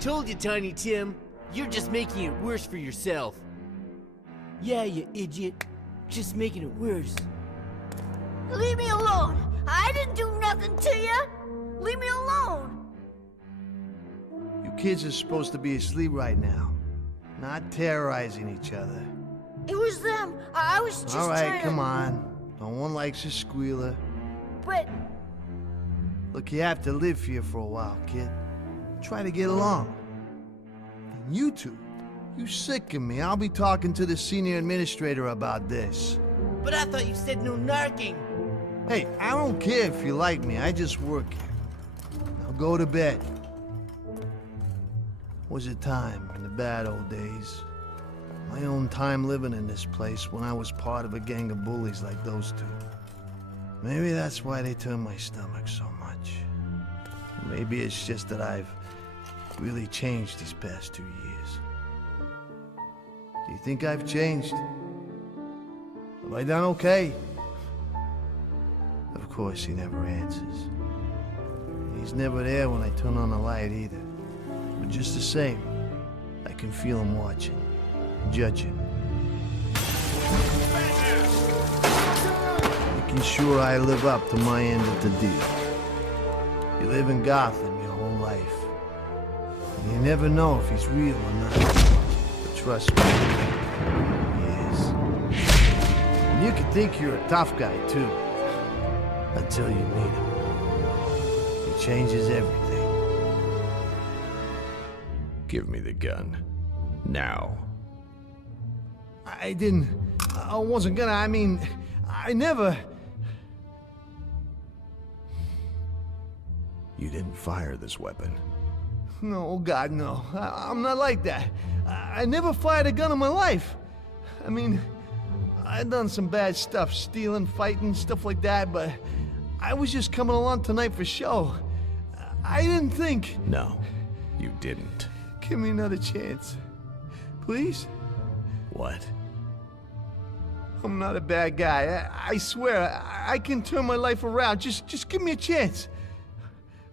Told you, Tiny Tim. You're just making it worse for yourself. Yeah, you idiot. Just making it worse. Leave me alone! I didn't do nothing to you! Leave me alone! You kids are supposed to be asleep right now, not terrorizing each other. It was them. I was just All right, trying come to... on. No one likes a squealer. But Look, you have to live here for a while, kid. Try to get along. And you two, you sicken me. I'll be talking to the senior administrator about this. But I thought you said no narking. Hey, I don't care if you like me. I just work here. Now go to bed. Was a time in the bad old days. My own time living in this place when I was part of a gang of bullies like those two. Maybe that's why they turn my stomach so much. Maybe it's just that I've really changed these past 2 years. Do you think I've changed? Have I done okay? Of course, he never answers. He's never there when I turn on the light either. But just the same, I can feel him watching, judging. Making sure I live up to my end of the deal. You live in Gotham your whole life. And you never know if he's real or not. But trust me, he is. And you can think you're a tough guy, too. Until you meet him. He changes everything. Give me the gun. Now. I wasn't gonna, I never... You didn't fire this weapon. No, oh God, no. I'm not like that. I never fired a gun in my life. I've done some bad stuff, stealing, fighting, stuff like that, but I was just coming along tonight for show. I didn't think... No, you didn't. Give me another chance. Please? What? I'm not a bad guy. I swear, I can turn my life around. Just give me a chance.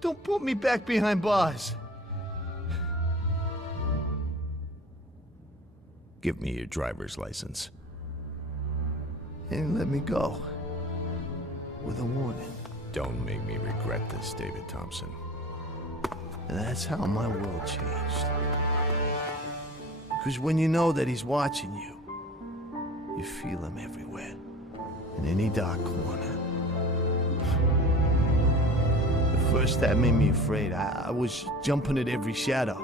Don't put me back behind bars. Give me your driver's license. And let me go. With a warning. Don't make me regret this, David Thompson. And that's how my world changed. Because when you know that he's watching you, you feel him everywhere. In any dark corner. At first that made me afraid. I was jumping at every shadow,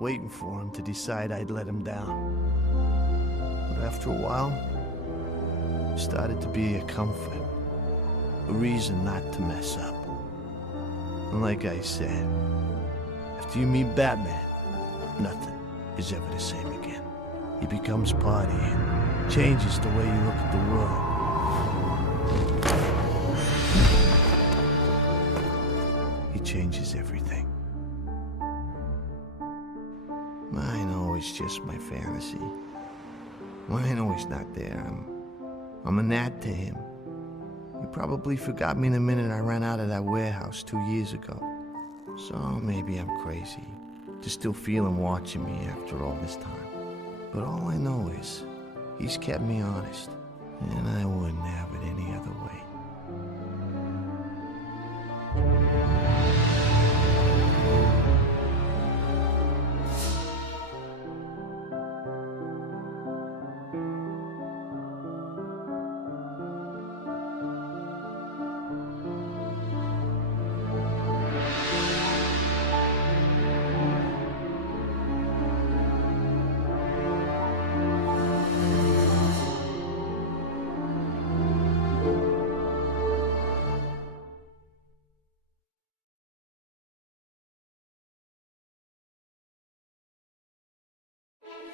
waiting for him to decide I'd let him down. But after a while, it started to be a comfort. A reason not to mess up. And like I said, after you meet Batman, nothing is ever the same again. He becomes part of you, changes the way you look at the world. He changes everything. I know it's just my fantasy. I know he's not there. I'm a gnat to him. He probably forgot me the minute I ran out of that warehouse 2 years ago. So maybe I'm crazy to still feel him watching me after all this time. But all I know is he's kept me honest, and I wouldn't have it any other way.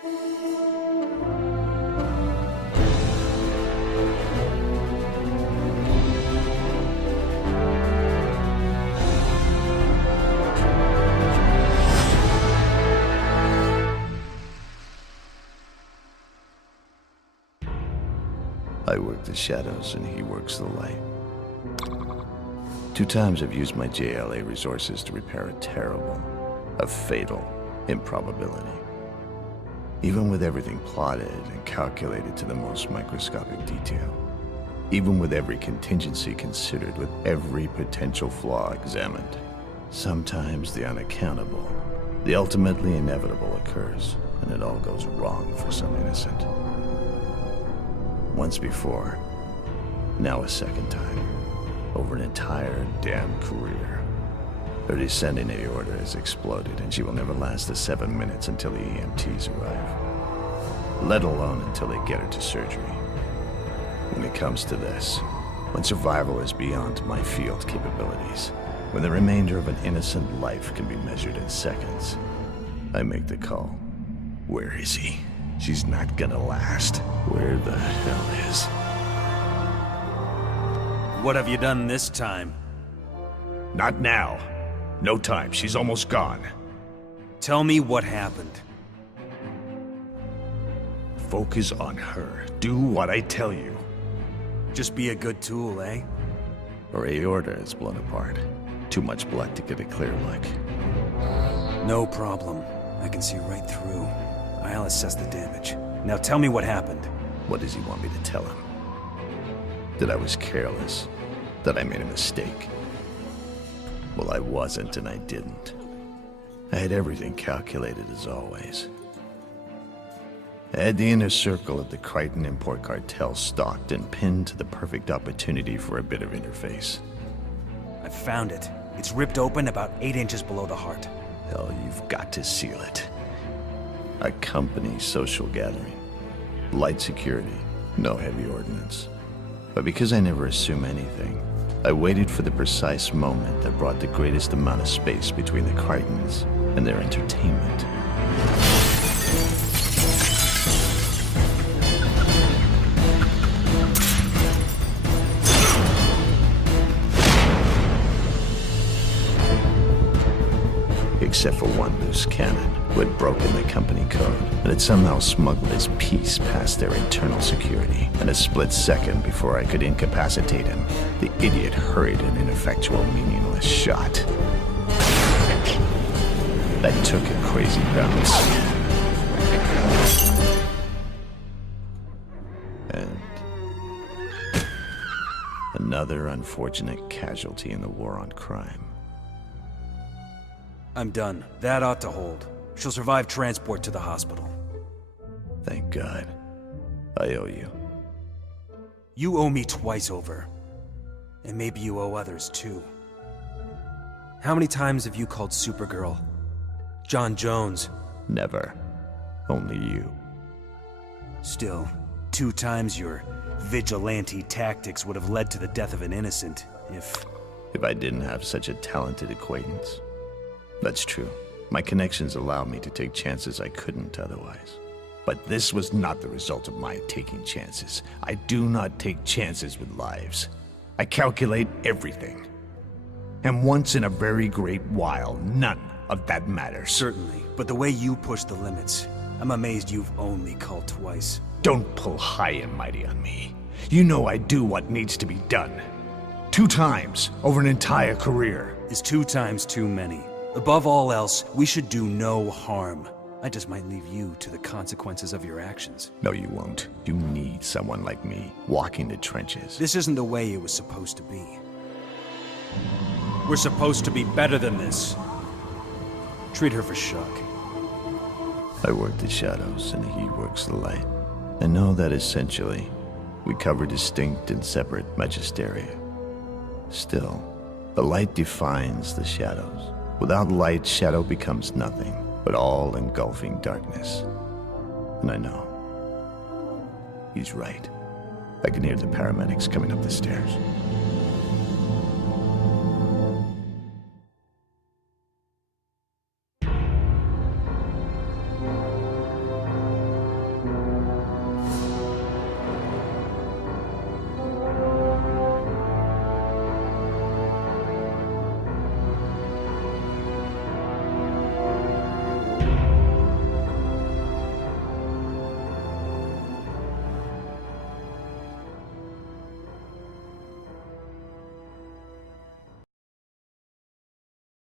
I work the shadows and he works the light. 2 times I've used my JLA resources to repair a terrible, a fatal improbability. Even with everything plotted and calculated to the most microscopic detail. Even with every contingency considered, with every potential flaw examined. Sometimes the unaccountable, the ultimately inevitable occurs, and it all goes wrong for some innocent. Once before, now a second time, over an entire damn career. Her descending aorta has exploded, and she will never last the 7 minutes until the EMTs arrive. Let alone until they get her to surgery. When it comes to this, when survival is beyond my field capabilities, when the remainder of an innocent life can be measured in seconds, I make the call. Where is he? She's not gonna last. Where the hell is? What have you done this time? Not now. No time. She's almost gone. Tell me what happened. Focus on her. Do what I tell you. Just be a good tool, eh? Her aorta is blown apart. Too much blood to get a clear look. No problem. I can see right through. I'll assess the damage. Now tell me what happened. What does he want me to tell him? That I was careless. That I made a mistake. Well, I wasn't, and I didn't. I had everything calculated as always. I had the inner circle of the Crichton Import Cartel stalked and pinned to the perfect opportunity for a bit of interface. I found it. It's ripped open about 8 inches below the heart. Hell, you've got to seal it. A company social gathering. Light security. No heavy ordnance. But because I never assume anything, I waited for the precise moment that brought the greatest amount of space between the Crichtons and their entertainment. Except for one loose cannon who had broken the company code and had somehow smuggled his piece past their internal security. In a split second before I could incapacitate him, the idiot hurried an ineffectual, meaningless shot. That took a crazy bounce. And another unfortunate casualty in the war on crime. I'm done. That ought to hold. She'll survive transport to the hospital. Thank God. I owe you. You owe me twice over. And maybe you owe others too. How many times have you called Supergirl John Jones? Never. Only you. Still, 2 times your vigilante tactics would have led to the death of an innocent, if I didn't have such a talented acquaintance. That's true. My connections allow me to take chances I couldn't otherwise. But this was not the result of my taking chances. I do not take chances with lives. I calculate everything. And once in a very great while, none of that matters. certainly, but the way you push the limits, I'm amazed you've only called twice. Don't pull high and mighty on me. You know I do what needs to be done. 2 times over an entire career. Is 2 times too many. Above all else, we should do no harm. I just might leave you to the consequences of your actions. No, you won't. You need someone like me, walking the trenches. This isn't the way it was supposed to be. We're supposed to be better than this. Treat her for shock. I work the shadows and he works the light. I know that essentially, we cover distinct and separate magisteria. Still, the light defines the shadows. Without light, shadow becomes nothing, but all-engulfing darkness. And I know. He's right. I can hear the paramedics coming up the stairs.